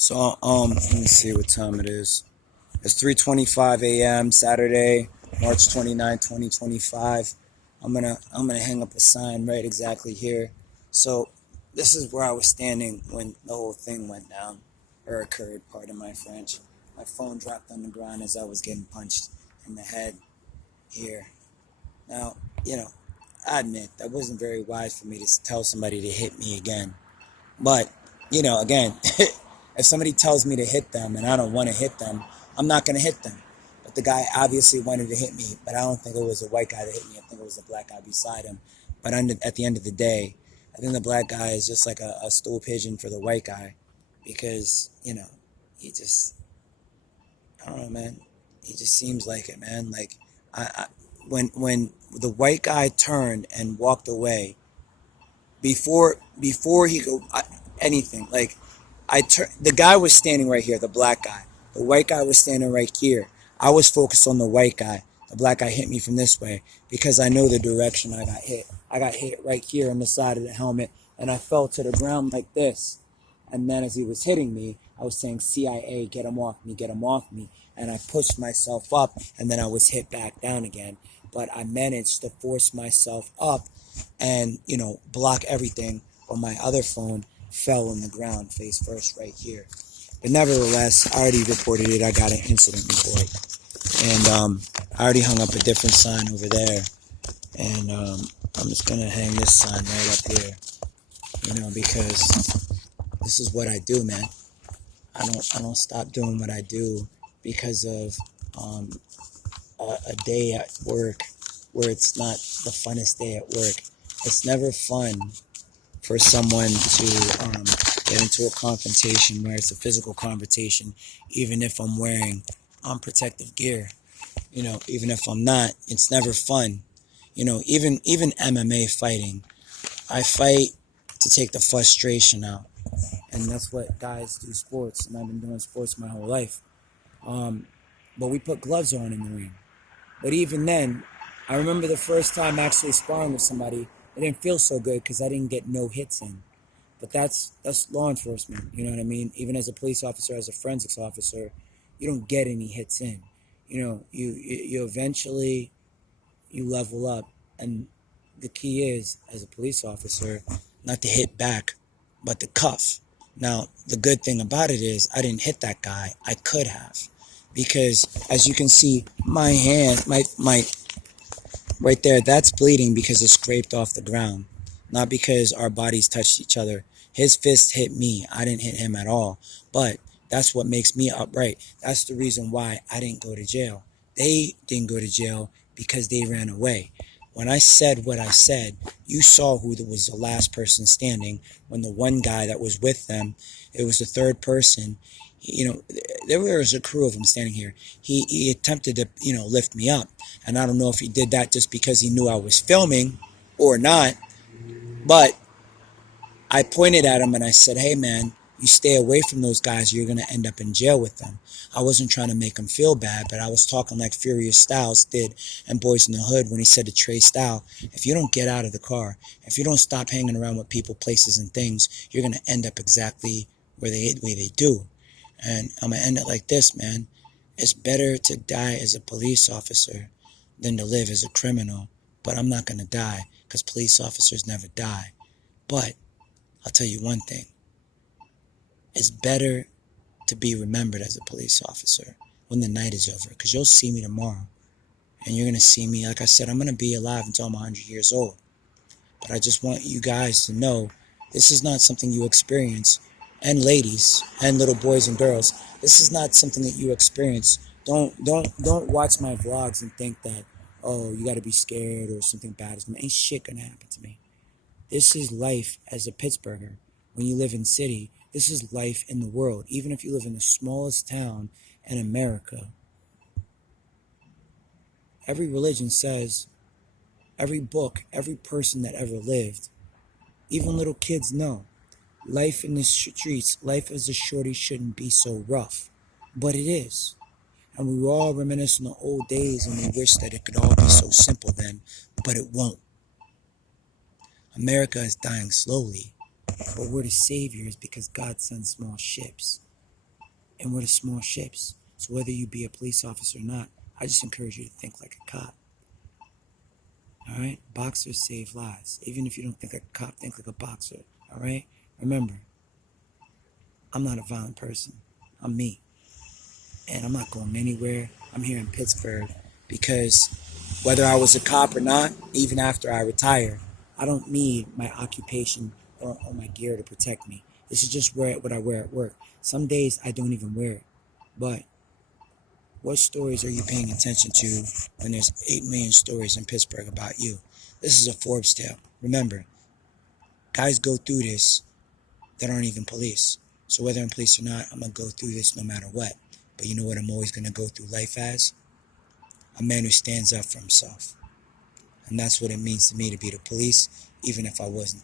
So let me see what time it is. It's 3:25 a.m. Saturday, March 29, 2025. I'm gonna hang up a sign right exactly here. So this is where I was standing when the whole thing went down or occurred, pardon my French. My phone dropped on the ground as I was getting punched in the head here. Now, you know, I admit that wasn't very wise for me to tell somebody to hit me again. But, again, if somebody tells me to hit them and I don't want to hit them, I'm not going to hit them. But the guy obviously wanted to hit me, but I don't think it was a white guy that hit me. I think it was a black guy beside him. But at the end of the day, I think the black guy is just like a stool pigeon for the white guy because, he just, I don't know, man. He just seems like it, man. Like, I when the white guy turned and walked away, before he go anything like the guy was standing right here, the black guy. The white guy was standing right here. I was focused on the white guy. The black guy hit me from this way because I know the direction I got hit. I got hit right here on the side of the helmet, and I fell to the ground like this. And then as he was hitting me, I was saying, CIA, get him off me, get him off me. And I pushed myself up, and then I was hit back down again. But I managed to force myself up and, block everything. But my other phone fell on the ground face first right here. But nevertheless, I already reported it. I got an incident report. And I already hung up a different sign over there. And I'm just going to hang this sign right up here, because this is what I do, man. I don't stop doing what I do because of a day at work where it's not the funnest day at work. It's never fun for someone to get into a confrontation where it's a physical confrontation, even if I'm wearing protective gear. Even if I'm not, it's never fun. Even MMA fighting, I fight to take the frustration out, and that's what guys do sports. And I've been doing sports my whole life. But we put gloves on in the ring. But even then, I remember the first time actually sparring with somebody, it didn't feel so good because I didn't get no hits in. But that's law enforcement, you know what I mean? Even as a police officer, as a forensics officer, you don't get any hits in. You eventually, you level up. And the key is, as a police officer, not to hit back, but to cuff. Now, the good thing about it is I didn't hit that guy. I could have. Because as you can see, my hand, my right there, that's bleeding because it scraped off the ground, not because our bodies touched each other. His fist hit me. I didn't hit him at all. But that's what makes me upright. That's the reason why I didn't go to jail. They didn't go to jail because they ran away. When I said what I said, you saw who was the last person standing. When the one guy that was with them, it was the third person. There was a crew of them standing here. He attempted to, lift me up. And I don't know if he did that just because he knew I was filming or not. But I pointed at him and I said, hey, man, you stay away from those guys. You're going to end up in jail with them. I wasn't trying to make him feel bad, but I was talking like Furious Styles did in Boys in the Hood when he said to Trey Style, if you don't get out of the car, if you don't stop hanging around with people, places, and things, you're going to end up exactly where they do. And I'm going to end it like this, man. It's better to die as a police officer than to live as a criminal. But I'm not going to die because police officers never die. But I'll tell you one thing. It's better to be remembered as a police officer when the night is over, because you'll see me tomorrow. And you're going to see me, like I said, I'm going to be alive until I'm 100 years old. But I just want you guys to know this is not something you experience. And ladies and little boys and girls, this is not something that you experience. Don't watch my vlogs and think that, oh, you got to be scared or something bad is going to, ain't shit going to happen to me. This is life as a Pittsburgher. When you live in city, this is life in the world. Even if you live in the smallest town in America, every religion says, every book, every person that ever lived, even little kids know, life in the streets, life as a shorty shouldn't be so rough. But it is. And we all reminisce on the old days and we wish that it could all be so simple then, but it won't. America is dying slowly, but we're the saviors because God sends small ships. and we're the small ships. So whether you be a police officer or not, I just encourage you to think like a cop. All right? Boxers save lives. Even if you don't think like a cop, think like a boxer. All right? Remember, I'm not a violent person. I'm me. And I'm not going anywhere. I'm here in Pittsburgh because whether I was a cop or not, even after I retire, I don't need my occupation or my gear to protect me. This is just what I wear at work. Some days I don't even wear it. But what stories are you paying attention to when there's 8 million stories in Pittsburgh about you? This is a Forbes tale. Remember, guys go through this that aren't even police. So whether I'm police or not, I'm going to go through this no matter what. But you know what I'm always going to go through life as? A man who stands up for himself. And that's what it means to me to be the police, even if I wasn't